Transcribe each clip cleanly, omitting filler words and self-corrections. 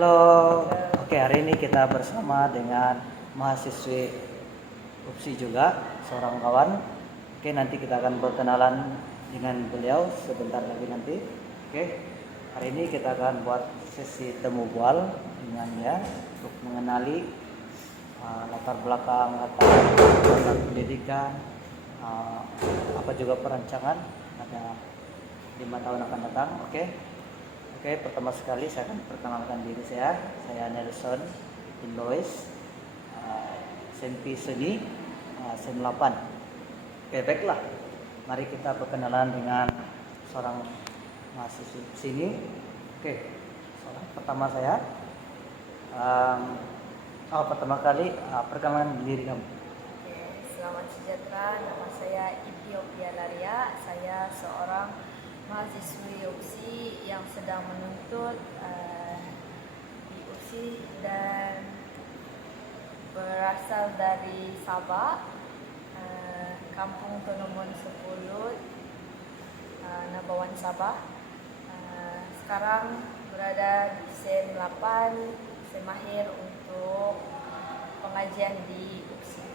Halo, oke hari ini kita bersama dengan mahasiswi UPSI juga, seorang kawan. Oke, nanti kita akan berkenalan dengan beliau sebentar lagi nanti. Oke, hari ini kita akan buat sesi temu bual dengan dia untuk mengenali latar belakang pendidikan, apa juga perancangan pada 5 tahun akan datang. Oke, pertama sekali saya akan perkenalkan diri saya. Saya Nelson Inlois, SMP Seni, SEM 8. Oke, baiklah. Mari kita perkenalan dengan seorang mahasiswa sini. Oke, seorang pertama saya. Pertama kali perkenalan diri kamu. Selamat sejahtera, nama saya Ethiopia Laria. Saya seorang mahasiswi UPSI yang sedang menuntut di UPSI dan berasal dari Sabah, Kampung Tonomon 10, Nabawan Sabah. Sekarang berada di SEM 8, SEM akhir untuk pengajian di UPSI.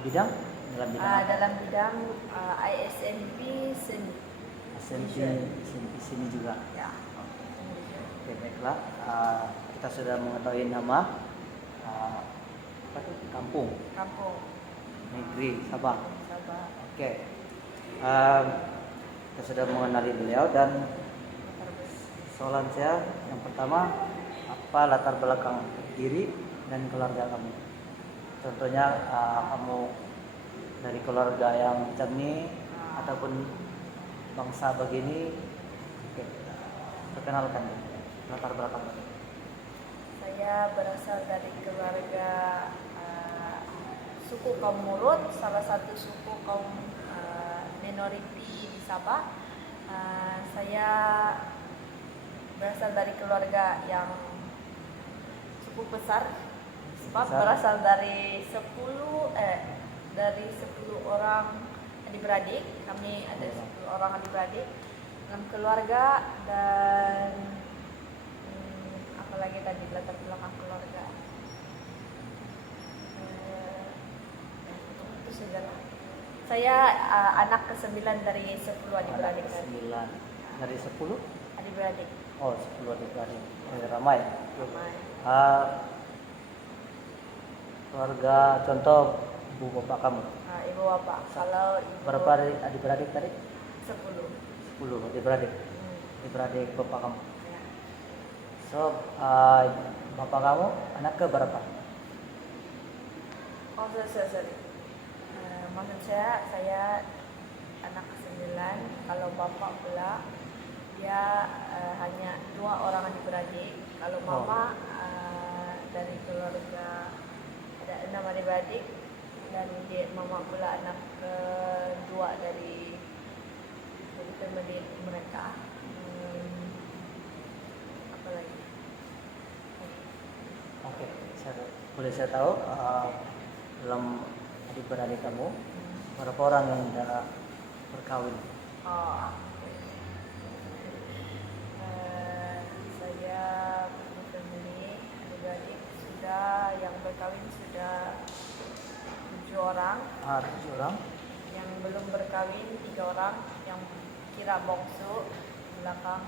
Bidang Dalam bidang ISMP Seni. SMP sini juga. Ya. Oke, baiklah. Kita sudah mengetahui nama kampung negeri Sabah. Oke. Kita sudah mengenali beliau dan soalan saya yang pertama, apa latar belakang diri dan keluarga kamu? Contohnya kamu dari keluarga yang cernih ataupun bangsa begini. Oke, perkenalkan latar belakang. Saya berasal dari keluarga suku kaum Murut, salah satu suku kaum minoriti di Sabah. Saya berasal dari keluarga yang cukup besar, sebab berasal dari 10 orang adik-beradik. Kami ada 10 orang adik-beradik dalam keluarga. Dan apalagi tadi latar belakang keluarga, itu saja. Saya anak ke-9 dari 10 adik-beradik. 9 dari 10 adik-beradik. 10 adik-beradik. Ramai. Keluarga contoh ibu bapak kamu. Ibu bapak. Kalau berapa adik-beradik tadi? 10 adik-beradik. Adik-beradik bapak kamu. Ya. So, bapak kamu anak ke berapa? Sorry. Maksud saya anak ke-9. Kalau bapak pula dia hanya 2 orang adik-beradik. Kalau mama dari keluarga ada 6 adik-beradik, dan mama pula anak kedua dari family mereka. Apa lagi? Oke, boleh saya tahu dalam adik-beradik kamu berapa orang yang sudah berkawin? Saya family adik-beradik sudah, yang berkawin sudah 7 orang. 7 orang. Yang belum berkawin 3 orang, yang kira bongsu belakang.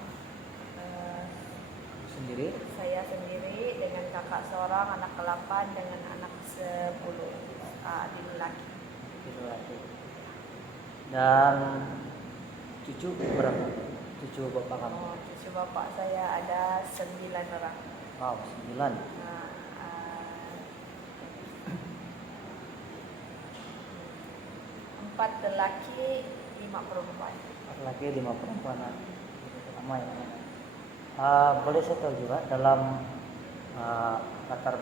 Saya sendiri dengan kakak seorang, anak ke-8 dengan anak 10, adik lelaki. Dan cucu berapa? Cucu bapak kamu? Cucu bapak saya ada 9 orang. 9. 4 lelaki, 5 perempuan. 4 lelaki, 5 perempuan. Ramai. Boleh saya tahu juga dalam latar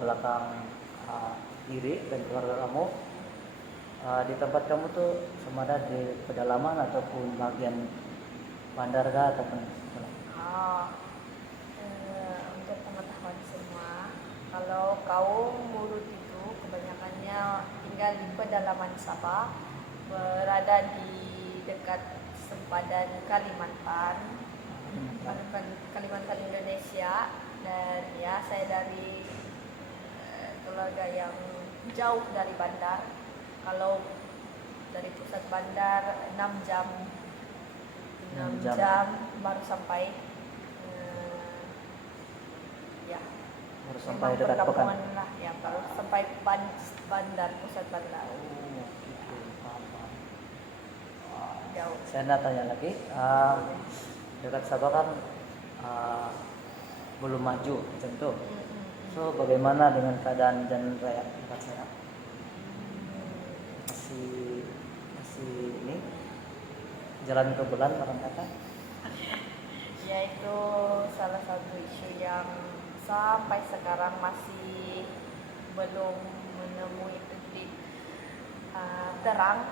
belakang diri dan keluarga kamu, di tempat kamu tuh sama ada di pedalaman ataupun bagian bandar ataupun untuk pengetahuan semua, kalau kaum Murut itu kebanyakannya tinggal di pedalaman Sabah, berada di dekat sempadan Kalimantan. Kalimantan Indonesia, dan ya saya dari keluarga yang jauh dari bandar. Kalau dari pusat bandar 6 jam 6 6 jam. jam baru sampai. Ya, Harus sampai memang dekat Pekan. perkampungan lah ya, baru sampai bandar, pusat bandar. Oh, gitu. Paham, paham. Jauh. Saya nak tanya lagi, dekat Sabah kan belum maju macam itu. So bagaimana dengan keadaan jalan raya tempat saya? Masih ini jalan ke bulan orang kata? Yaitu salah satu isu yang sampai sekarang masih belum menemui titik terang.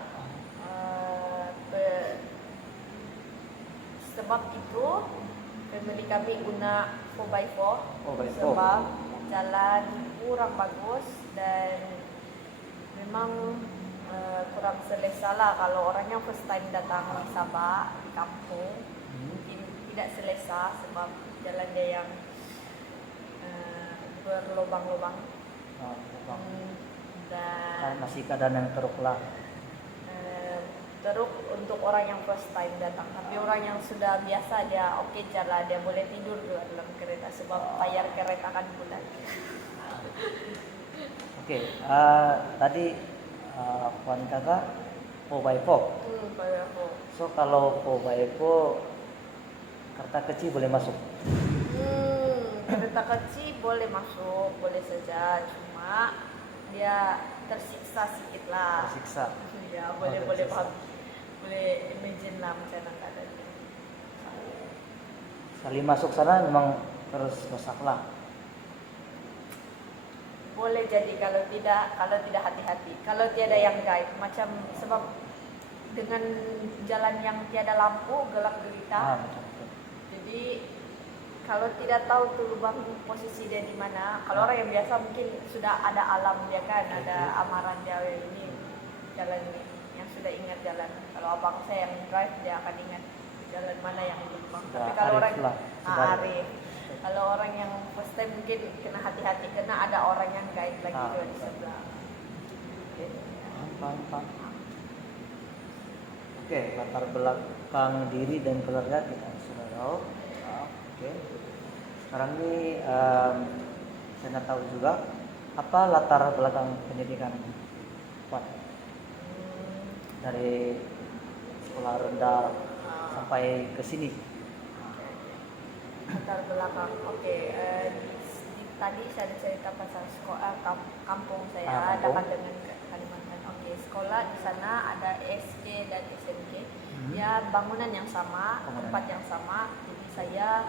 Sebab itu family kami guna 4x4, 4x4. sebab jalan kurang bagus dan memang kurang selesa lah kalau orangnya first time datang di Sabah, di kampung. Tidak selesa sebab jalan dia yang berlubang-lubang. Dan Masih keadaan yang teruk lah. teruk untuk orang yang first time datang. Tapi orang yang sudah biasa dia oke jalan, dia boleh tidur juga dalam kereta sebab bayar kereta kan bulan. Oke, tadi Puan kakak 4x4. Bayar kok. So kalau 4x4 kereta kecil boleh masuk. Kereta kecil boleh masuk, boleh saja, cuma dia tersiksa sedikit lah. Tersiksa. Ya, boleh tersiksa. paham. Boleh imagine lah macam mana keadaannya. Sekali masuk sana memang terus rusak lah. Boleh jadi kalau tidak hati-hati. Kalau tiada yang guide, macam sebab dengan jalan yang tiada lampu, gelap gelita. Betul. Jadi kalau tidak tahu tuh lubang posisi dia di mana, kalau orang yang biasa mungkin sudah ada alam dia kan, ada amaran dia ini jalan ini, yang sudah ingat jalan. Kalau abang saya yang drive dia akan ingat jalan mana yang lubang. Tapi kalau orang arif, kalau orang yang first time mungkin kena hati-hati karena ada orang yang guide lagi juga di sebelah. Paham. Oke, latar belakang diri dan keluarga kita sudah tahu. Oke. Sekarang ini saya nak tahu juga apa latar belakang pendidikan Puan dari sekolah rendah sampai ke sini. Latar belakang, oke. Tadi saya cerita pasal sekolah kampung saya dekat dengan Kalimantan. Oke, sekolah di sana ada SD dan SMK. Ya bangunan yang sama, tempat yang sama. Jadi saya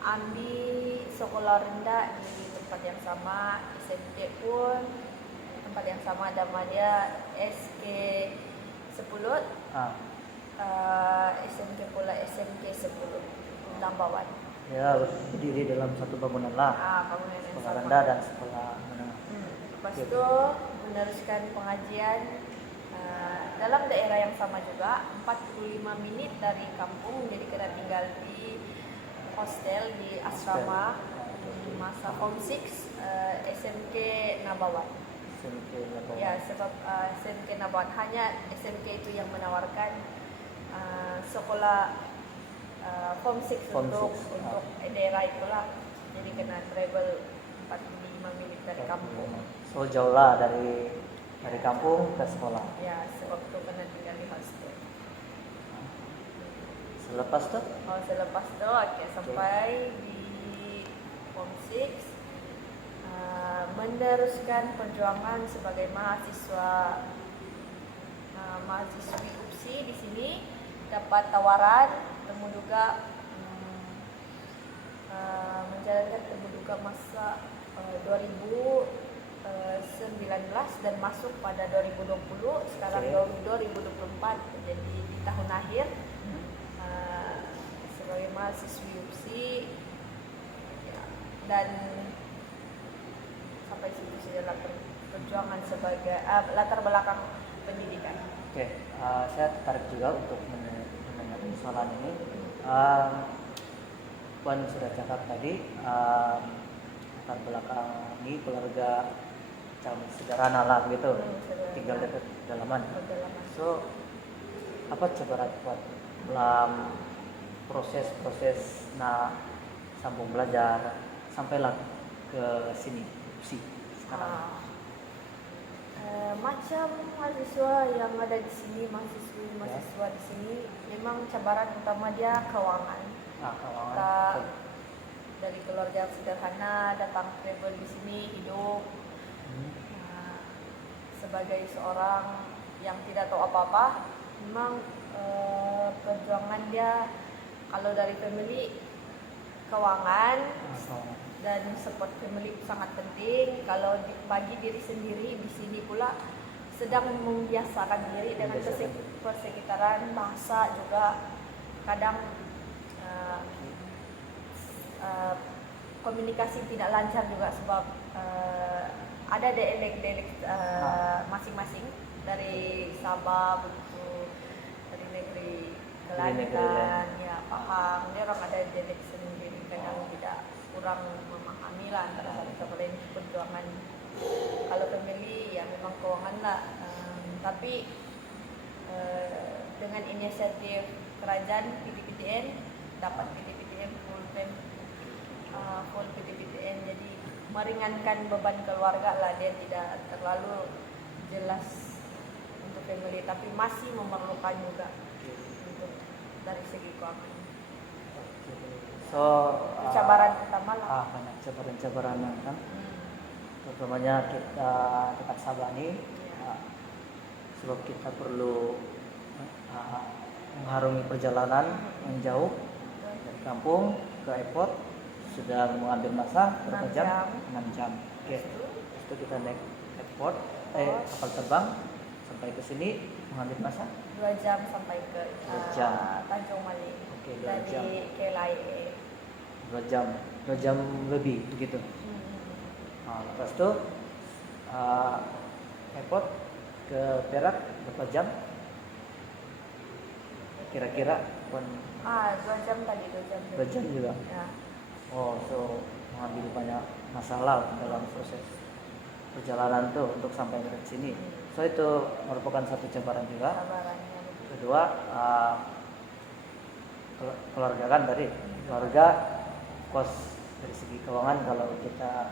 ambil sekolah rendah di tempat yang sama, SMK pun tempat yang sama, nama dia SK Sepulut, SMK pula SMK Sepulut Lambawan. Ya harus berdiri dalam satu bangunan lah. Bangunan yang Sekolah sama. rendah dan sekolah menengah. Lepas itu meneruskan pengajian dalam daerah yang sama juga, 45 menit dari kampung, jadi kena tinggal di hostel di asrama di masa form 6 SMK Nabawan. Ya, sebab SMK Nabawan hanya SMK itu yang menawarkan sekolah form 6 untuk daerah itulah. Jadi kena travel 45 menit dari kampung. So jauh lah dari kampung ke sekolah. Ya, sewaktu kena tinggal di hostel. Selepas tu? Selepas tu, sampai di form 6, meneruskan perjuangan sebagai mahasiswi UPSI di sini, dapat tawaran temuduga menjalankan temuduga masa 2019 dan masuk pada 2020, sekarang 2024, jadi di tahun akhir sebagai mahasiswi UPSI ya, dan sampai situ saja perjuangan sebagai latar belakang pendidikan. Oke, saya tertarik juga untuk mendengar soalan ini. Puan sudah cakap tadi, latar belakang ini keluarga macam sederhana lah gitu, Sederhana. tinggal dekat dalaman. Pedalaman. So apa coba Puan dalam proses sambung belajar sampailah ke sini UPSI sekarang. Macam mahasiswa yang ada di sini, mahasiswa di sini, memang cabaran utama dia keuangan. Keuangan. Kita dari keluarga yang sederhana datang travel di sini hidup sebagai seorang yang tidak tahu apa-apa, memang perjuangan dia kalau dari family keuangan dan support family sangat penting. Kalau bagi diri sendiri di sini pula sedang membiasakan diri dengan persekitaran bahasa juga kadang komunikasi tidak lancar juga sebab ada dialek masing-masing dari Sabah begitu, dari negeri Kelantan, ya Pahang, dia orang ada dialek sendiri, kadang tidak kurang memahami lah antara satu sama lain perjuangan. Kalau family ya memang keuangan lah, tapi dengan inisiatif kerajaan PTPTN dapat PTPTN full PTPTN, jadi meringankan beban keluarga lah, dia tidak terlalu jelas untuk family tapi masih memerlukan juga untuk dari segi keuangan. So cabaran utama lah. Banyak cabaran-cabaran kan. Terutamanya kita dekat Sabah nih, sebab kita perlu mengharungi perjalanan yang jauh dari kampung ke airport, sudah mengambil masa berapa jam? 6 jam. Oke. Terus itu kita naik airport, kapal terbang sampai ke sini mengambil masa 2 jam sampai ke Tanjung Malik. Oke, 2 jam. Dari KLIA 2 jam lebih begitu. Lepas itu airport ke Perak berapa jam? Kira-kira 2 jam tadi, 2 jam. 2 jam juga. Ya. So mengambil banyak masalah dalam proses perjalanan tuh untuk sampai ke sini. So itu merupakan satu cabaran juga. Kedua, keluarga kan tadi, keluarga kos dari segi keuangan kalau kita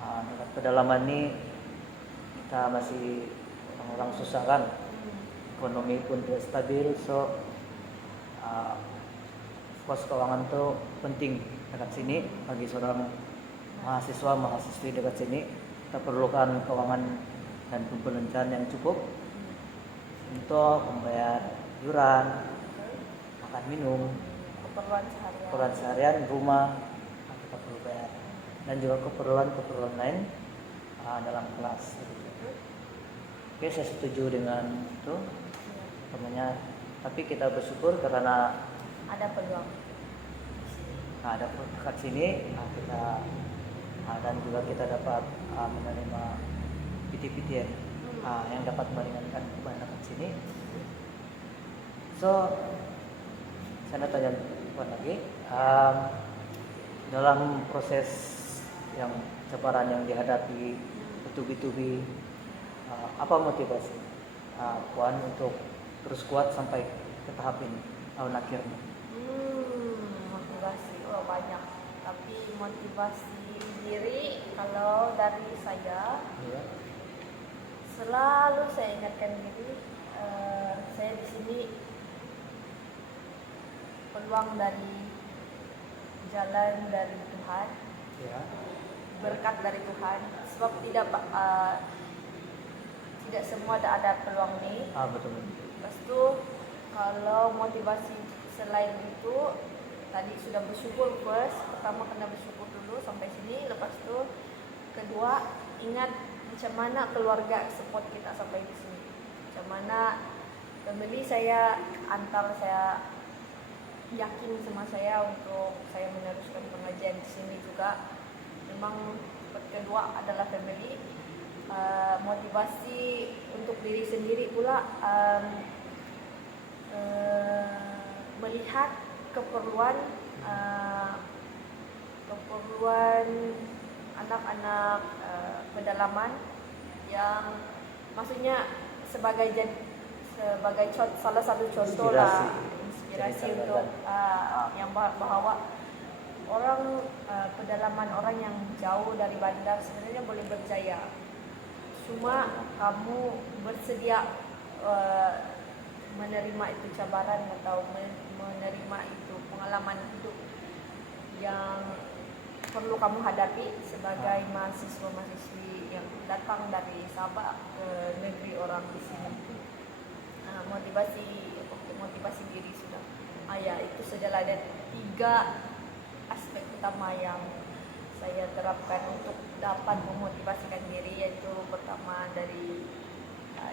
dekat pedalaman ini kita masih orang-orang susah kan, ekonomi pun tidak stabil, so kos keuangan tuh penting dekat sini bagi seorang mahasiswi dekat sini. Kita perlukan keuangan dan pembelanjaan yang cukup untuk membayar iuran, makan minum, keperluan seharian, rumah kita perlu bayar, dan juga keperluan lain dalam kelas. Oke, saya setuju dengan itu. Tapi kita bersyukur karena ada peluang. Ada dekat sini kita dan juga kita dapat menerima PTPTN yang dapat meringankan beban dekat sini. So saya tanya Puan lagi, dalam proses yang cabaran yang dihadapi bertubi-tubi, apa motivasi Puan untuk terus kuat sampai ke tahap ini tahun akhirnya? Motivasi banyak, tapi motivasi diri kalau dari saya selalu saya ingatkan diri, saya di sini peluang dari jalan dari Tuhan, berkat dari Tuhan, sebab tidak semua ada peluang ini. Betul. Lepas itu kalau motivasi selain itu tadi sudah bersyukur, pertama kena bersyukur dulu sampai sini. Lepas itu kedua, ingat macam mana keluarga support kita sampai di sini, macam mana family saya yakin sama saya untuk saya meneruskan pengajian di sini juga. Memang kedua adalah family. Motivasi untuk diri sendiri pula, melihat keperluan uh, keperluan anak-anak pedalaman yang maksudnya sebagai salah satu contoh lah, inspirasi untuk yang bahwa orang pedalaman, orang yang jauh dari bandar sebenarnya boleh berjaya. Cuma kamu bersedia menerima itu cabaran atau menerima itu pengalaman hidup yang perlu kamu hadapi sebagai mahasiswa-mahasiswi yang datang dari Sabah ke negeri orang di sini. Motivasi diri sudah. Ya itu sajalah, ada 3 aspek utama yang saya terapkan untuk dapat memotivasikan diri, yaitu pertama dari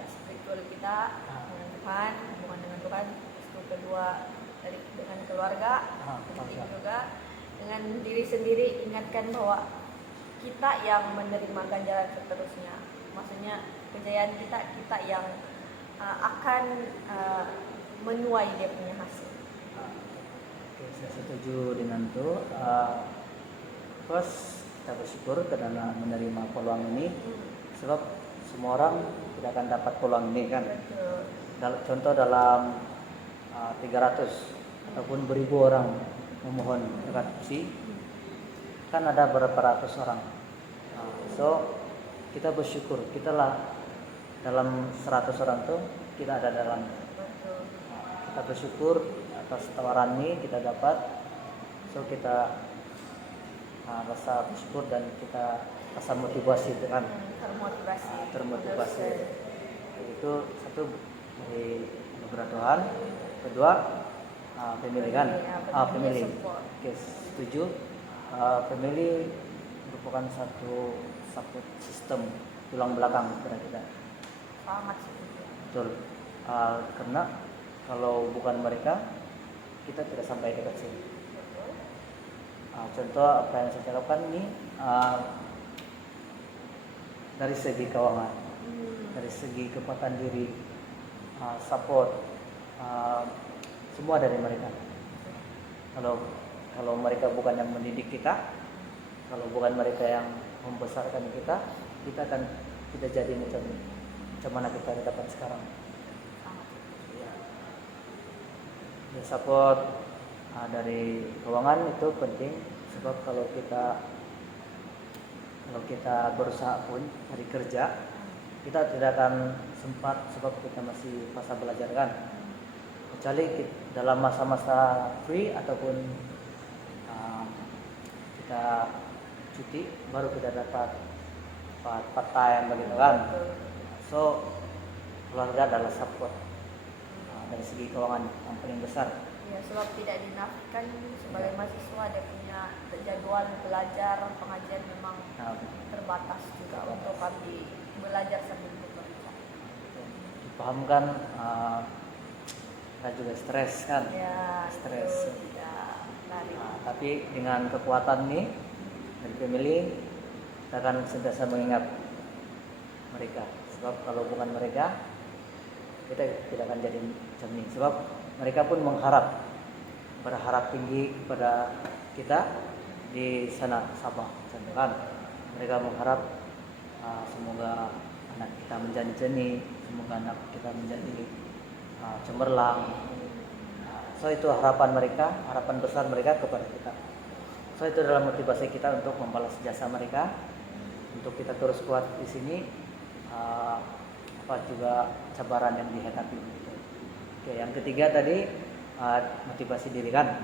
spiritual kita dengan Tuhan, hubungan dengan Tuhan. Itu kedua dengan keluarga, ketiga juga dengan diri sendiri, ingatkan bahwa kita yang menerima ganjaran seterusnya. Maksudnya kejayaan kita yang akan menuai dia punya hasil. Oke, saya setuju dengan itu. First, kita bersyukur karena menerima peluang ini, sebab semua orang tidak akan dapat peluang ini kan. Contoh dalam 300 ataupun beribu orang memohon dekat si, kan ada berapa ratus orang. So kita bersyukur, kita lah dalam 100 orang tuh kita ada dalam. Kita bersyukur atas tawaran ini kita dapat. So kita rasa bersyukur dan kita rasa motivasi itu kan. Termotivasi. Itu satu dari anugerah Tuhan. Kedua, family kan. Family. Oke, setuju. Family merupakan satu support system, tulang belakang kepada kita. Sangat setuju. Betul. Karena kalau bukan mereka, kita tidak sampai dekat sini. Contoh apa yang saya lakukan ini dari segi keuangan, dari segi kekuatan diri, support, semua dari mereka. Kalau mereka bukan yang mendidik kita, kalau bukan mereka yang membesarkan kita akan tidak jadi macam mana kita dapat sekarang. Ya, support dari keuangan itu penting, sebab kalau kita berusaha pun cari kerja, kita tidak akan sempat sebab kita masih masa belajar kan. Kecuali dalam masa-masa free ataupun kita cuti, baru kita dapat part time begitu kan. So keluarga adalah support dari segi keuangan yang paling besar. Ya, sebab tidak dinafikan sebagai mahasiswa dia punya jadwal belajar pengajian memang terbatas juga untuk kami belajar sambil bekerja. Dipahamkan, kita juga stres kan? Ya, stres. Tapi dengan kekuatan nih dari family, kita akan sentiasa mengingat mereka. Sebab kalau bukan mereka, kita tidak akan jadi macam ini. Sebab mereka pun berharap tinggi kepada kita di sana Sabah, kan? Mereka mengharap semoga anak kita menjadi jeni, semoga anak kita menjadi cemerlang. So itu harapan mereka, harapan besar mereka kepada kita. So itu adalah motivasi kita untuk membalas jasa mereka, untuk kita terus kuat di sini. Juga cabaran yang dihadapi. Oke, yang ketiga tadi motivasi diri kan.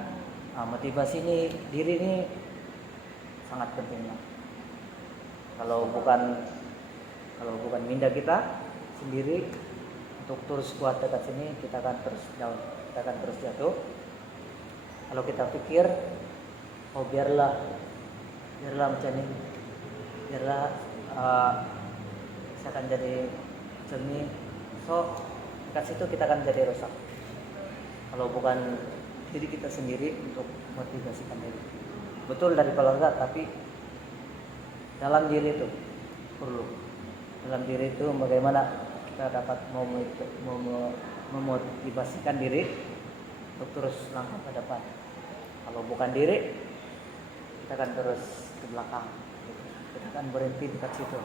Motivasi diri ini sangat penting. Kalau bukan minda kita sendiri untuk terus kuat dekat sini, kita akan terus down, kita akan terus jatuh. Kalau kita pikir, biarlah macam ini, biarlah saya akan jadi jernih, so dekat situ kita akan jadi rusak. Kalau bukan diri kita sendiri untuk motivasikan diri, betul dari keluarga, tapi dalam diri itu perlu. Dalam diri itu bagaimana kita dapat memotivasikan diri untuk terus langkah ke depan. Kalau bukan diri, kita akan terus ke belakang. Gitu. Kita akan berhenti dekat situ.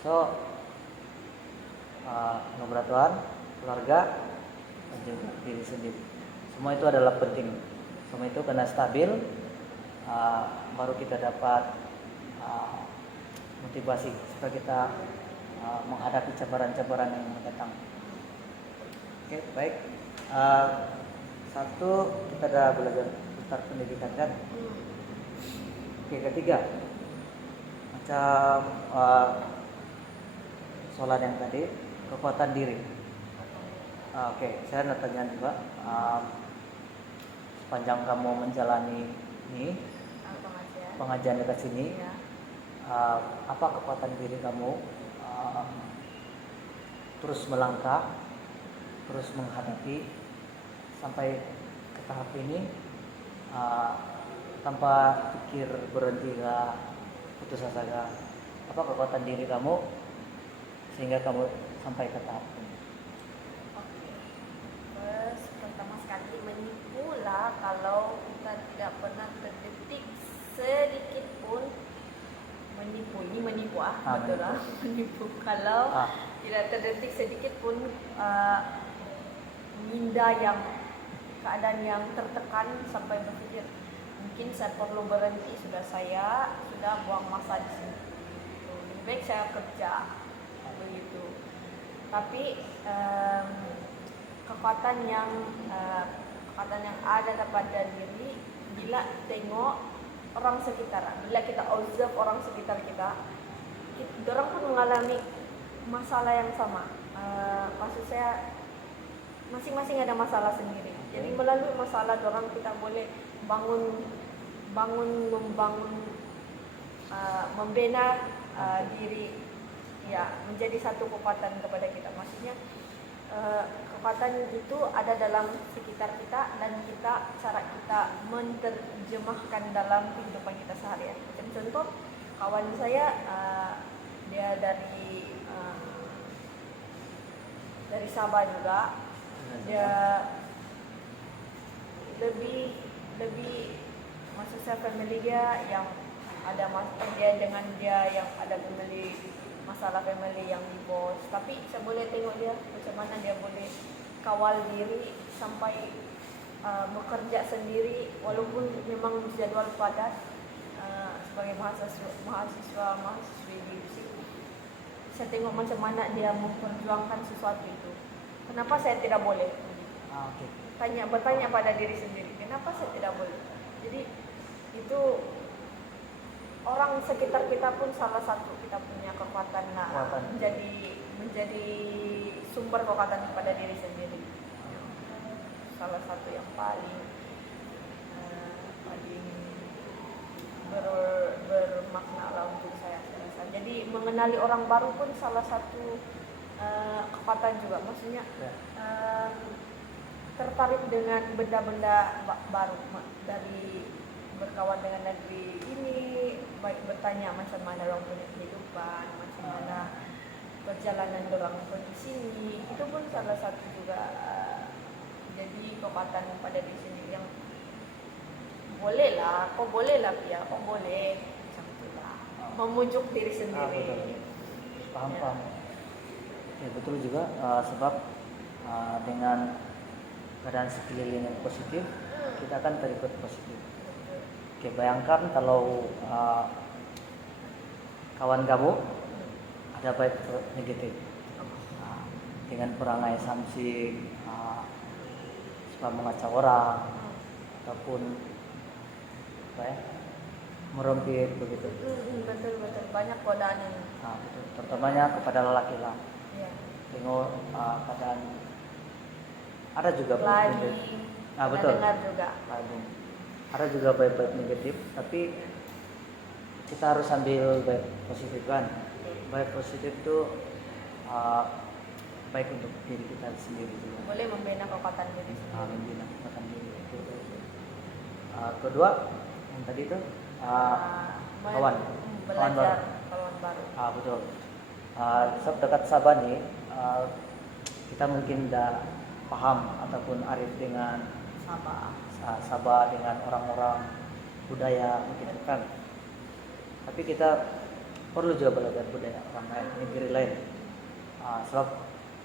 So, nomor Tuhan, keluarga, dan juga diri sendiri. Semua itu adalah penting. Semua itu kena stabil, baru kita dapat motivasi supaya kita menghadapi cabaran-cabaran yang datang. Oke, baik. Satu, kita ada belajar tentang pendidikan kan. Oke, ketiga, macam soalan yang tadi, kekuatan diri. Oke, saya nak tanya juga, sepanjang kamu menjalani ini pengajian dekat sini, Ya. apa kekuatan diri kamu terus melangkah, terus menghadapi sampai ke tahap ini tanpa pikir berhenti lah, putus asa lah. Apa kekuatan diri kamu sehingga kamu sampai ke tahap ini? Oke. Terus pertama sekali menipulah kalau kita tidak pernah terdetik sedikit pun menipu. Ini menipu betul lah. Menipu kalau tidak terdetik sedikit pun minda yang keadaan yang tertekan sampai berpikir mungkin saya perlu berhenti, sudah buang masa di sini. Lebih baik saya kerja begitu. Tapi kekuatan yang ada pada diri bila tengok orang sekitar, bila kita observe orang sekitar kita, orang pun mengalami masalah yang sama. Maksud saya masing-masing ada masalah sendiri. Jadi melalui masalah orang kita boleh membina diri ya menjadi satu kekuatan kepada kita. Maksudnya kekuatan itu ada dalam sekitar kita dan cara kita menerjemahkan dalam kehidupan kita sehari-hari. Macam contoh, kawan saya dia dari Sabah juga. Dia lebih maksud saya family dia yang ada yang ada family masalah family yang divorce, tapi saya boleh tengok dia macam mana dia boleh kawal diri sampai bekerja sendiri walaupun memang jadwal padat sebagai mahasiswi di USI. Saya tengok macam mana dia memperjuangkan sesuatu itu. Kenapa saya tidak boleh? Bertanya pada diri sendiri, kenapa saya tidak boleh? Jadi itu orang sekitar kita pun salah satu kita punya kekuatan menjadi sumber kekuatan kepada diri sendiri. Salah satu yang paling bermakna lah untuk saya rasa. Jadi mengenali orang baru pun salah satu kekuatan juga. Maksudnya tertarik dengan benda-benda baru, dari berkawan dengan negeri ini, baik bertanya macam mana orang punya kehidupan, macam mana perjalanan orang pun di sini, itu pun salah satu juga jadi kekuatan pada diri sendiri yang boleh lah Pia, kok boleh macam itulah, memujuk diri sendiri. Paham. Ya betul juga, sebab dengan keadaan sekeliling yang positif, kita akan terikut positif. Oke, bayangkan kalau kawan kamu ada baik atau negatif, dengan perangai samsi, suka mengacau orang ataupun merompit begitu. Betul banyak godaan ini. Betul. Terutamanya kepada lelaki lah. Ya. Tengok keadaan ada juga lagi. Betul. Dengar juga. Ada juga baik-baik negatif, tapi kita harus ambil baik positif kan. Baik positif itu baik untuk diri kita sendiri juga. Boleh membina kekuatan diri sendiri. Membina kekuatan diri itu. Kedua, yang tadi itu kawan baru. Betul. Dekat Sabah nih, kita mungkin tidak paham ataupun arif dengan Sabah. Sabah dengan orang-orang budaya begitu kan. Tapi kita perlu juga belajar budaya orang lain, negeri lain. Sebab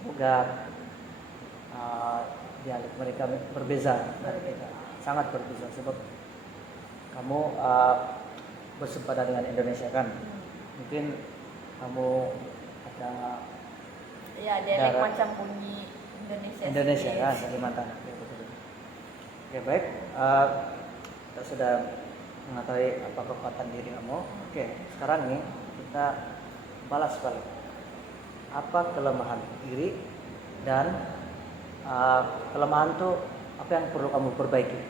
juga dialek mereka berbeza dari kita, sangat berbeza. Sebab kamu bersepadan dengan Indonesia kan, mungkin kamu ada Ya, dialek macam bunyi Indonesia kan, Kalimantan. Oke, betul. Oke, baik. Kita sudah mengetahui apa kekuatan diri kamu. Oke, sekarang nih kita balas balik. Apa kelemahan diri dan kelemahan tuh apa yang perlu kamu perbaiki?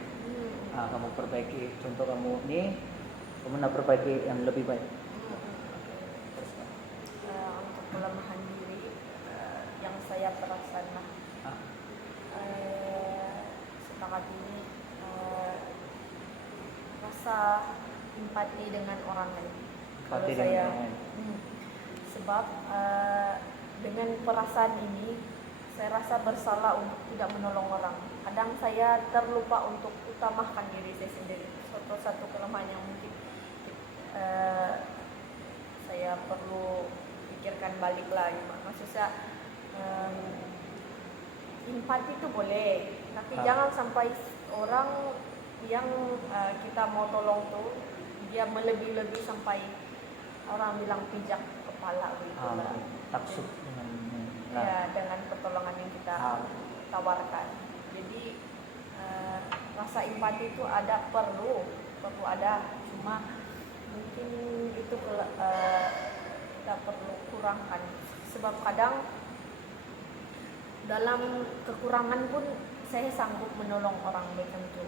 Kamu perbaiki. Contoh kamu nih, kamu nak perbaiki yang lebih baik. Untuk kelemahan diri yang saya perasan setakat ini rasa empati dengan orang lain. Kalau saya sebab dengan perasaan ini saya rasa bersalah untuk tidak menolong orang. Kadang saya terlupa untuk utamakan diri saya sendiri. Satu kelemahan yang mungkin saya perlu pikirkan balik lagi. Maksudnya empati itu boleh, tapi jangan sampai orang yang kita mau tolong tuh dia melebih-lebih sampai orang bilang pijak kepala gitu lah. Taksub dengan dengan pertolongan yang kita tawarkan. Jadi rasa empati itu perlu ada, cuma mungkin itu kita perlu kurangkan. Sebab kadang dalam kekurangan pun saya sanggup menolong orang macam itu.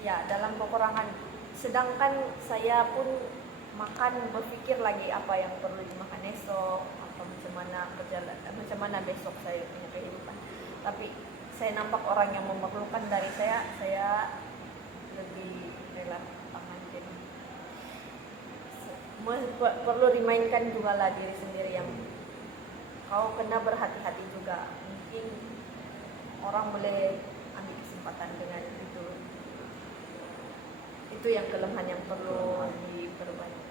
Ya, dalam kekurangan. Sedangkan saya pun makan berpikir lagi apa yang perlu dimakan esok, atau macam mana besok saya punya kehidupan. Tapi saya nampak orang yang memerlukan dari saya lebih rela tangan. Jadi perlu dimainkan juga lah diri sendiri yang kau kena berhati-hati juga. Mungkin orang boleh ambil kesempatan dengan itu. Itu yang kelemahan yang perlu diperbaiki.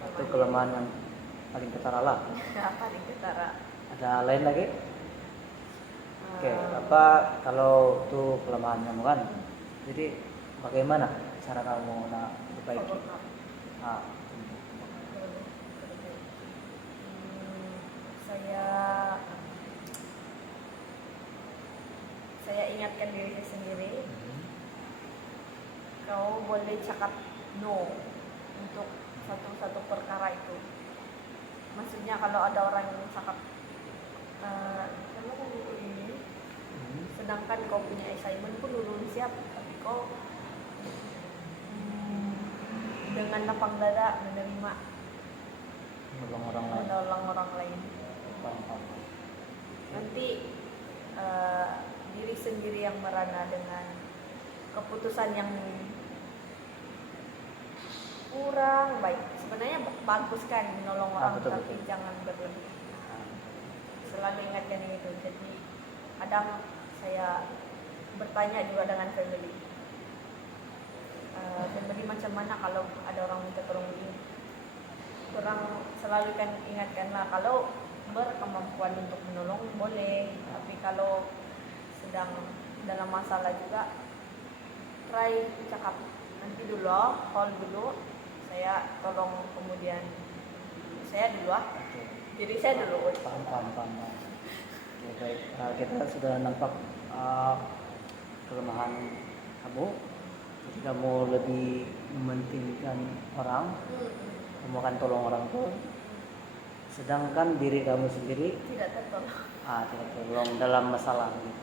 Itu kelemahan yang paling ketara lah. Paling ketara. Ada lain lagi? Oke, apa kalau itu kelemahan kamu kan? Jadi bagaimana cara kamu nak perbaiki? Saya ingatkan diri saya sendiri. Kau boleh cakap no untuk satu perkara itu. Maksudnya kalau ada orang yang cakap kamu mau ini, sedangkan kau punya assignment pun belum siap, tapi kau dengan lapang dada menerima menolong orang lain. Nanti diri sendiri yang merana dengan keputusan yang kurang baik. Sebenarnya bagus kan menolong orang, tapi jangan berlebih. Selalu ingatkan itu. Jadi kadang saya bertanya juga dengan family. Family macam mana kalau ada orang minta tolong begini. Orang selalu kan ingatkanlah kalau berkemampuan untuk menolong boleh, tapi kalau sedang dalam masalah juga try cakap nanti dulu, call dulu, saya tolong, kemudian saya dulu diri saya dulu. Paham. Oke, baik. Kita sudah nampak kelemahan kamu. Jadi kamu lebih mementingkan orang, kamu akan tolong orang tuh. Sedangkan diri kamu sendiri tidak tertolong. Tidak tertolong dalam masalah gitu.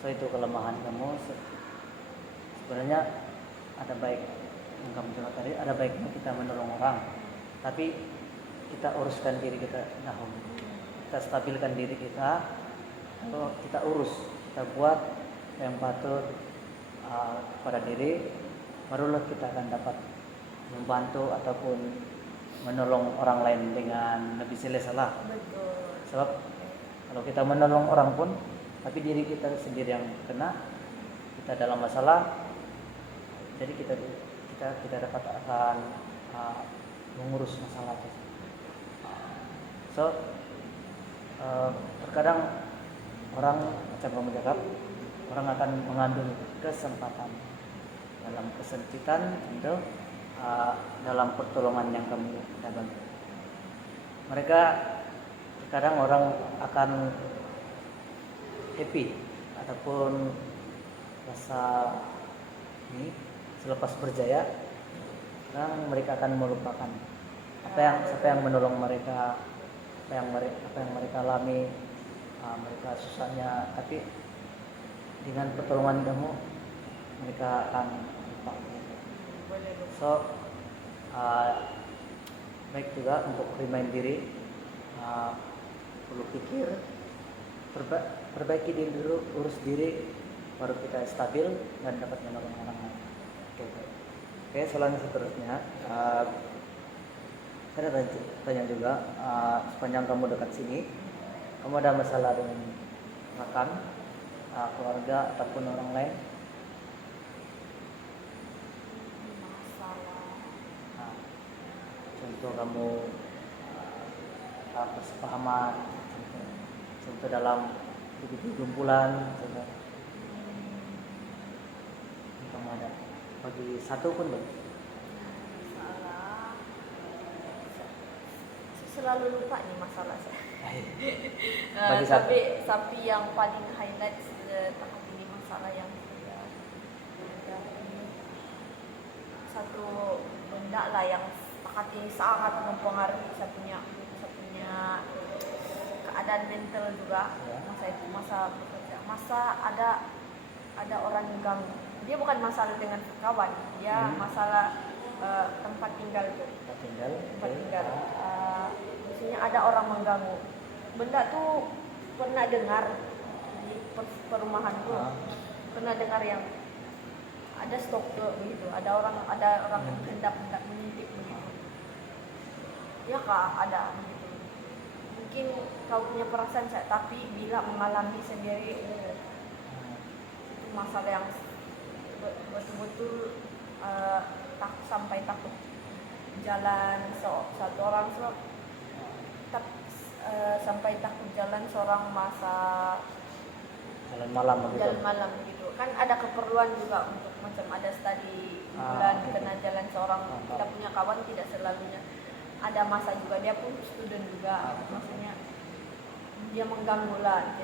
So itu kelemahan kamu. Sebenarnya ada baik yang kamu bilang tadi, ada baiknya kita menolong orang, tapi kita uruskan diri kita dahulu. Kita stabilkan diri kita, lalu kita urus, kita buat yang patut pada diri, barulah kita akan dapat membantu ataupun menolong orang lain dengan lebih selesa lah. Betul. Sebab kalau kita menolong orang pun, tapi diri kita sendiri yang kena, kita dalam masalah, jadi kita dapat akan mengurus masalah itu. So terkadang orang macam kamu cakap, orang akan mengambil kesempatan dalam kesempitan itu dalam pertolongan yang kamu dapat. Mereka terkadang orang akan happy ataupun rasa ini selepas berjaya, dan mereka akan melupakan apa yang menolong mereka, apa yang mereka alami, mereka susahnya, tapi dengan pertolongan kamu mereka akan lupa. So baik juga untuk remind diri, perlu pikir, perbaiki diri dulu, urus diri, baru kita stabil dan dapat menolong orang lain. Oke, selanjutnya seterusnya, saya tanya juga, sepanjang kamu dekat sini, kamu ada masalah dengan rekan, keluarga ataupun orang lain? Contoh kamu persepahaman, contoh dalam begitu kumpulan, contoh kamu ada bagi satu pun belum? Masalah, saya selalu lupa nih masalah saya. Bagi satu. Tapi yang paling highlight tahun ini masalah yang saya hadapi, satu benda lah yang saat ini sangat mempengaruhi saya punya keadaan mental juga. Masa bekerja, ada orang yang ganggu. Dia bukan masalah dengan kawan, dia masalah tempat tinggal tuh. Tempat tinggal. Maksudnya ada orang mengganggu. Benda tuh pernah dengar di perumahan tuh, pernah dengar yang ada stalker begitu, ada orang yang hendak mengintip begitu. Ya kak, ada begitu. Mungkin kau punya perasaan saya, tapi bila mengalami sendiri itu masalah yang betul-betul sampai takut jalan satu orang sampai takut jalan seorang masa jalan malam begitu. Kan ada keperluan juga untuk macam ada studi bulan kena jalan seorang. Kita punya kawan tidak selalunya ada masa juga, dia pun student juga, maksudnya dia mengganggu lah,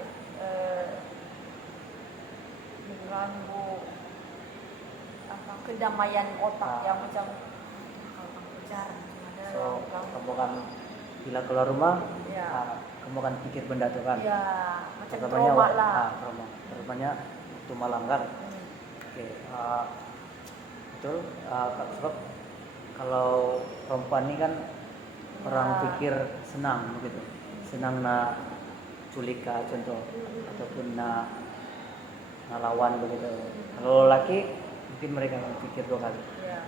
mengganggu kedamaian otak yang macam kejar. So kamu kan bila keluar rumah, kamu kan pikir benda itu kan? Ya, macam trauma lah. Trauma. Terutama waktu malam kan? Oke, betul. Sebab kalau perempuan ini kan orang pikir senang begitu, senang na culik contoh, ataupun na lawan begitu. Kalau laki mungkin mereka akan pikir dua kali. Ya,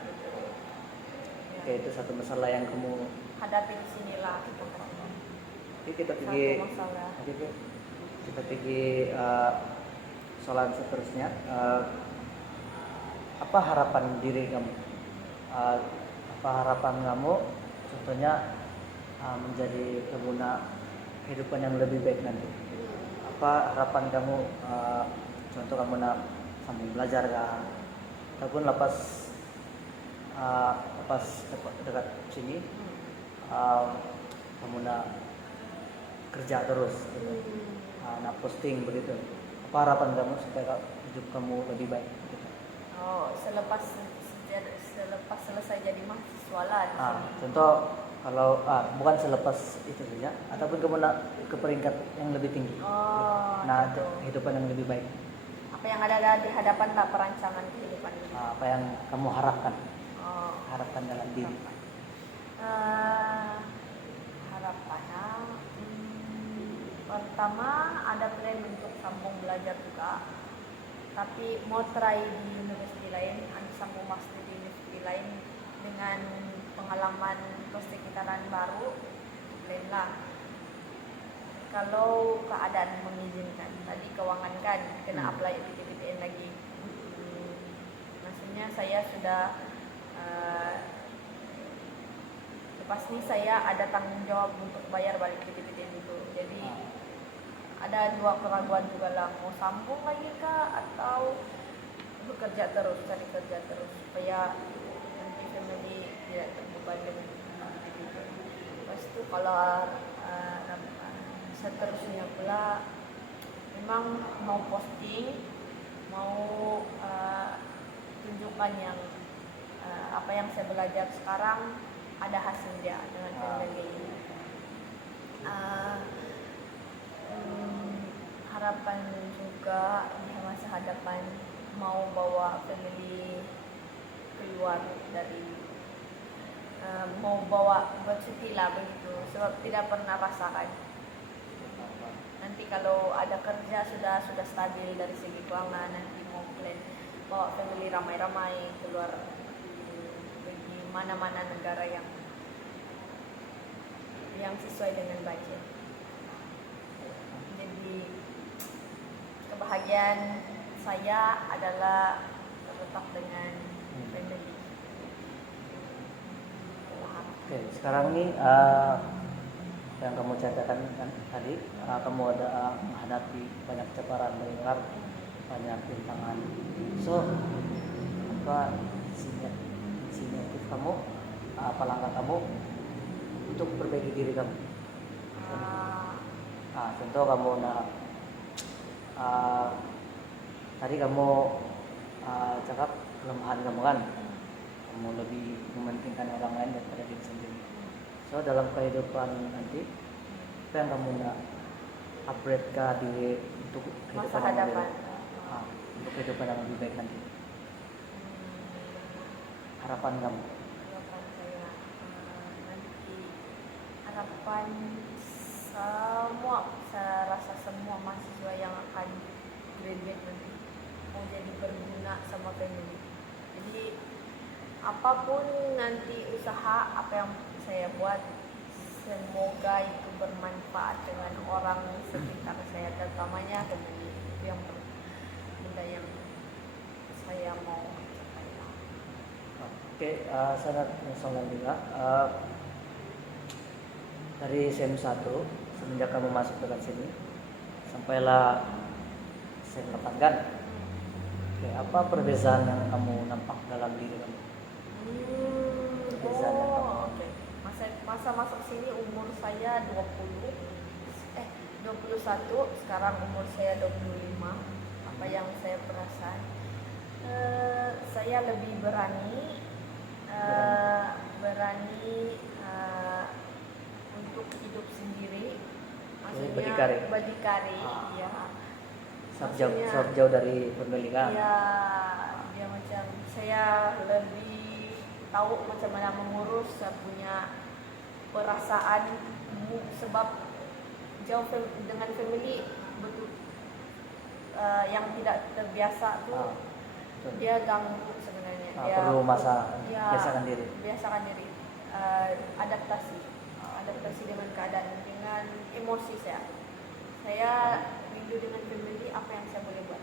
Oke, itu satu masalah yang kamu hadapi di sinilah. Jadi kita pergi soalan seterusnya. Apa harapan diri kamu? Apa harapan kamu? Contohnya menjadi pengguna kehidupan yang lebih baik nanti. Apa harapan kamu? Contoh kamu nak sambung belajar kah? Ataupun lepas dekat sini, kamu nak kerja terus, gitu. Nak posting begitu. Apa harapan kamu supaya hidup kamu lebih baik? Gitu. Oh, selepas selesai jadi mahasiswa lah di sini. Contoh kalau bukan selepas itu saja, ataupun kamu nak ke peringkat yang lebih tinggi, nah gitu. kehidupan yang lebih baik. Apa yang ada di hadapan lah perancangan kehidupan ini. Apa yang kamu harapkan dalam diri? Harapannya pertama ada plan untuk sambung belajar juga, tapi mau try di universiti lain, sambung master di universiti lain dengan pengalaman persekitaran baru, plan lah. kalau keadaan mengizinkan. Tadi keuangan kan kena apply PTPTN lagi. Maksudnya saya sudah lepas ini saya ada tanggung jawab untuk bayar balik PTPTN itu. Jadi ada dua keraguan juga lah, mau sambung lagi kah atau bekerja terus, cari kerja terus supaya nanti family tidak terbebani dengan PTPTN. Lepas itu kalau seterusnya pula memang mau posting, mau tunjukkan yang apa yang saya belajar sekarang ada hasilnya dengan family. Harapan juga di masa hadapan mau bawa family keluar dari mau bawa bercuti lah begitu, sebab tidak pernah rasakan. Nanti kalau ada kerja sudah stabil dari segi keuangan, nanti mau plan bawa family ramai-ramai keluar pergi mana-mana negara yang sesuai dengan budget. Jadi kebahagiaan saya adalah terletak dengan family. Oke, sekarang ini yang kamu ceritakan kan tadi, kamu ada menghadapi banyak cobaan, mendengar banyak rintangan. So, apa inisiatif kamu, apa langkah kamu untuk perbaiki diri kamu? Contoh kamu tadi kamu cakap kelemahan kamu kan, kamu lebih mementingkan orang lain daripada diri sendiri. So dalam kehidupan nanti, apa yang kamu nak upgrade ke diri untuk kehidupan Masa hadapan. Untuk kehidupan yang lebih baik nanti? Harapan kamu? Harapan saya nanti, harapan semua, saya rasa semua mahasiswa yang akan graduate nanti mau jadi berguna sama family. Jadi apapun nanti usaha apa yang saya buat, semoga itu bermanfaat dengan orang sekitar saya, terutamanya family. Itu yang benda yang saya mau capai. Oke, sangat menyesal juga. Dari SEM 1 semenjak kamu masuk ke sini sampailah SEM 8 kan? Oke, apa perbedaan yang kamu nampak dalam diri kamu? Oke. Masa masuk sini umur saya 21, sekarang umur saya 25. Apa yang saya perasan, saya lebih berani untuk hidup sendiri, maksudnya berdikari. Ya. Jauh dari pendidikan. Ya, dia macam saya lebih tahu macam mana mengurus, saya punya perasaan, sebab jauh dengan family betul yang tidak terbiasa tuh dia ganggu sebenarnya. Dia perlu masa biasakan diri. Adaptasi dengan keadaan, dengan emosi saya. Saya rindu dengan family, apa yang saya boleh buat?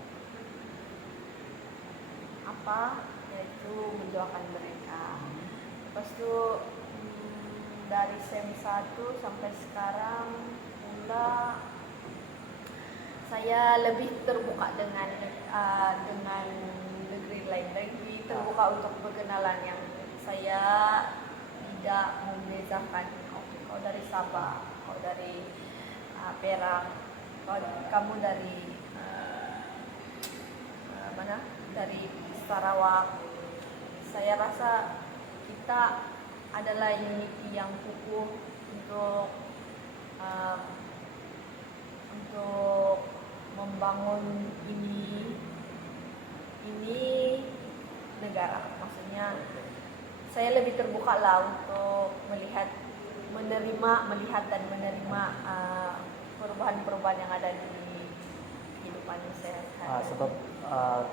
Yaitu mendoakan mereka. Lepas itu dari SEM 1 sampai sekarang mula saya lebih terbuka dengan negeri lain, lebih terbuka untuk berkenalan, yang saya tidak membezakan kau dari Sabah, kau dari Perak, kamu dari mana? Dari Sarawak. Saya rasa kita adalah unity yang kukuh untuk membangun ini negara. Maksudnya saya lebih terbuka lah untuk melihat dan menerima perubahan-perubahan yang ada di kehidupan saya sekarang. Sebab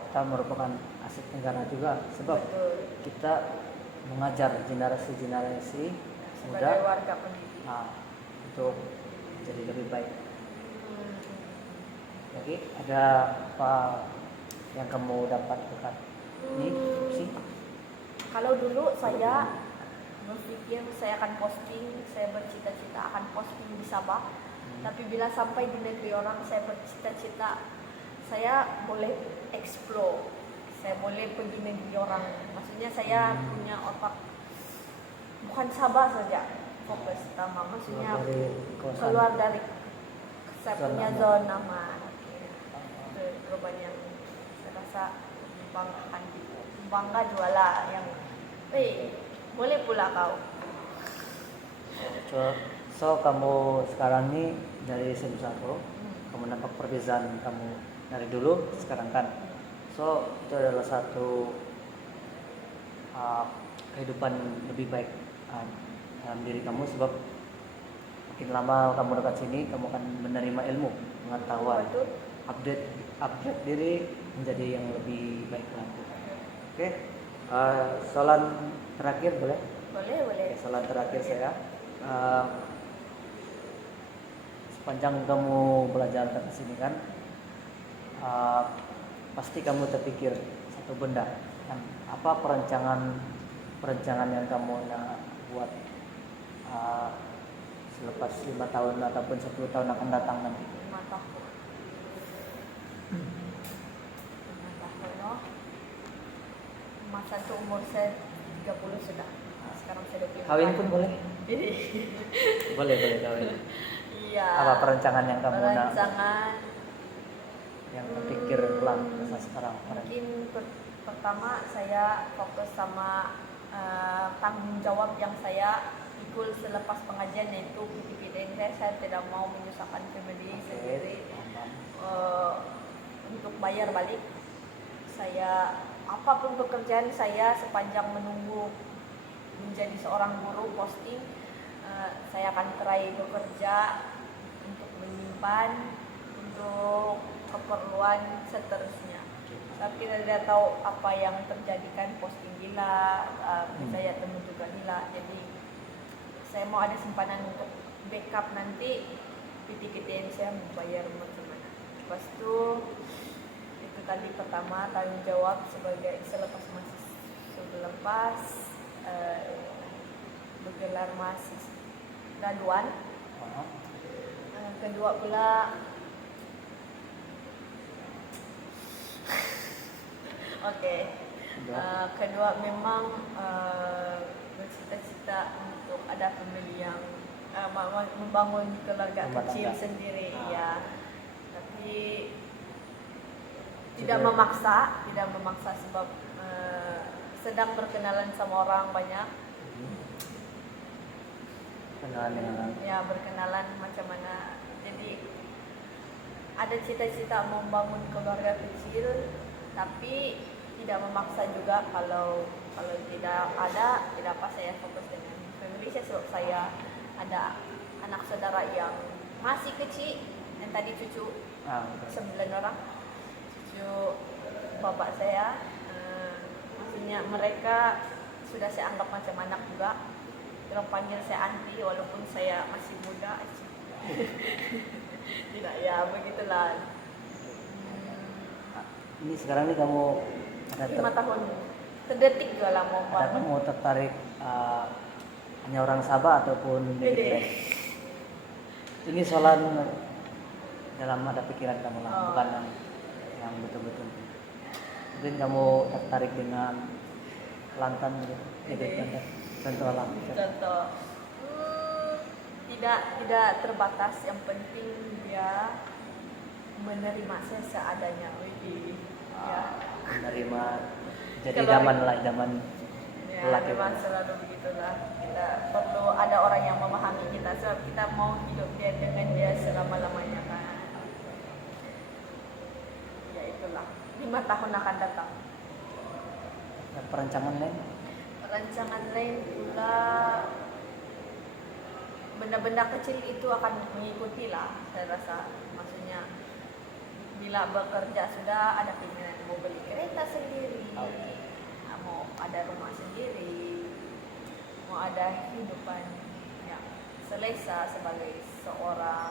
kita merupakan aset negara juga, sebab Betul. kita mengajar generasi sebagai muda warga pendidik untuk jadi lebih baik. Jadi ada apa yang kamu dapat dekat ini sih? Kalau dulu saya berpikir saya akan posting, saya bercita-cita akan posting di Sabah. Tapi bila sampai di negeri orang, saya bercita-cita saya boleh explore, saya boleh pergi negeri orang. Maksudnya saya punya otak bukan Sabah saja fokus utama, maksudnya keluar dari saya punya zona aman. Itu perubahan yang saya rasa bangga jualan yang boleh pula kau. So kamu sekarang nih dari Satu, kamu nampak perbedaan kamu dari dulu sekarang kan. So itu adalah satu kehidupan lebih baik dalam diri kamu, sebab makin lama kamu dekat sini kamu akan menerima ilmu, pengetahuan, update diri menjadi yang lebih baik lagi. Oke. Soalan terakhir boleh? Boleh. Soalan terakhir saya. Sepanjang kamu belajar ke sini kan, pasti kamu terpikir satu benda. Dan apa perencanaan yang kamu nak buat selepas 5 tahun ataupun 10 tahun akan datang nanti? 5 tahun. 5 tahun loh. Masa itu umur saya 30 sudah. Sekarang saya 25. Kawin pun boleh? boleh kawin. Iya. Apa perencanaan yang kamu nak? Yang terpikir pelan sekarang? Mungkin pertama saya fokus sama tanggung jawab yang saya ikut selepas pengajian, yaitu PTPDN. Saya tidak mau menyusahkan family sendiri untuk bayar balik. Saya apapun pekerjaan saya sepanjang menunggu menjadi seorang guru posting, saya akan try bekerja untuk menyimpan untuk keperluan seterusnya. Tapi kita tidak tahu apa yang terjadi kan, posting gila, saya temu juga gila. Jadi saya mau ada simpanan untuk backup nanti PTKTN saya mau bayar macam mana. Lepas itu tadi pertama tanggung jawab sebagai selepas bergelar mahasiswa graduan. Kedua pula kedua memang bercita-cita untuk ada family yang membangun keluarga kecil sendiri, ya. Tapi tidak memaksa sebab sedang berkenalan sama orang banyak. Berkenalan macam mana. Jadi ada cita-cita membangun keluarga kecil, tapi tidak memaksa juga. Kalau tidak apa, saya fokus dengan family saya, sebab saya ada anak saudara yang masih kecil, yang tadi cucu 9 orang, cucu bapak saya. Maksudnya mereka sudah saya anggap macam anak juga. Orang panggil saya auntie walaupun saya masih muda. Tidak, ya begitulah. Ini sekarang nih kamu ada 5 tahun terdetik juga lah mau ada kamu tertarik hanya orang Sabah ataupun ini soalan dalam ada pikiran kamu lah, bukan yang betul-betul. Mungkin kamu tertarik dengan Kelantan gitu, contoh lah. Contoh, tidak terbatas. Yang penting dia menerima saya seadanya. Menerima, jadi zaman laki. Memang selalu begitulah. Kita perlu ada orang yang memahami kita, sebab kita mau hidup dengan dia selama-lamanya kan. Ya itulah, 5 tahun akan datang. Dan perancangan lain pula, benda-benda kecil itu akan mengikuti lah, saya rasa. Maksudnya bila bekerja sudah ada keinginan mau beli kereta sendiri, mau ada rumah sendiri, mau ada kehidupan yang selesa sebagai seorang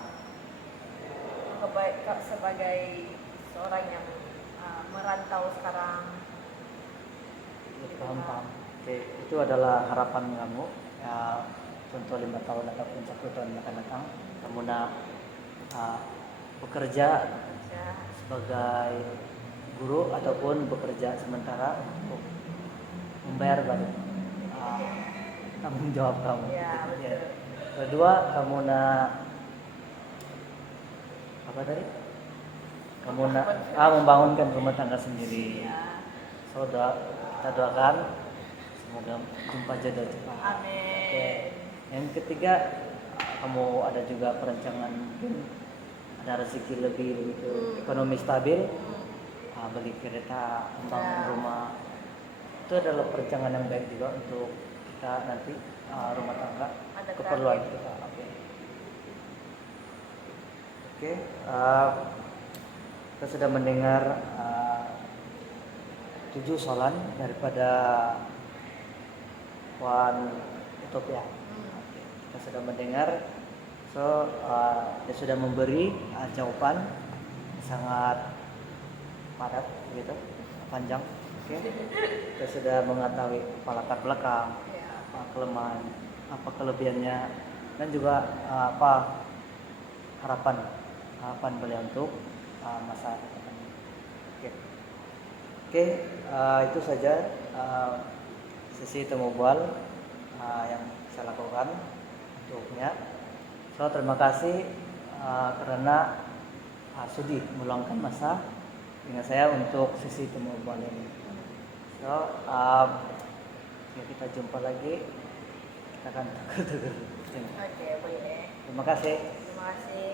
sebagai seorang yang merantau sekarang. Paham, paham. Oke, itu adalah harapan kamu ya, contoh 5 tahun ataupun 1 tahun yang akan datang kamu nak bekerja Ya, sebagai guru ataupun bekerja sementara untuk membayar balik tanggung jawab kamu. ya betul. Kedua, kamu nak apa tadi? Kamu nak membangunkan rumah tangga sendiri. Ya. So, kita doakan semoga jumpa jodoh cepat. Amin. Oke. Yang ketiga, kamu ada juga perencanaan mungkin ada rezeki lebih begitu, ekonomi stabil, beli kereta, membangun rumah. Itu adalah perencanaan yang baik juga untuk kita nanti rumah tangga, Ada keperluan target. kita. Oke, kita sudah mendengar 7 soalan daripada Wan Utopia. Oke, kita sudah mendengar, dia sudah memberi jawaban sangat padat, gitu, panjang. Oke, kita sudah mengetahui apa latar belakang, Ya. apa kelemahan, apa kelebihannya, dan juga apa harapan beliau untuk masa depan. Oke, itu saja sesi temu bual yang saya lakukan untuknya. So, terima kasih karena sudi meluangkan masa dengan saya untuk sesi temu bual ini. So, ya kita jumpa lagi. Kita akan tegur-tegur. Oke, boleh. Terima kasih. Terima kasih.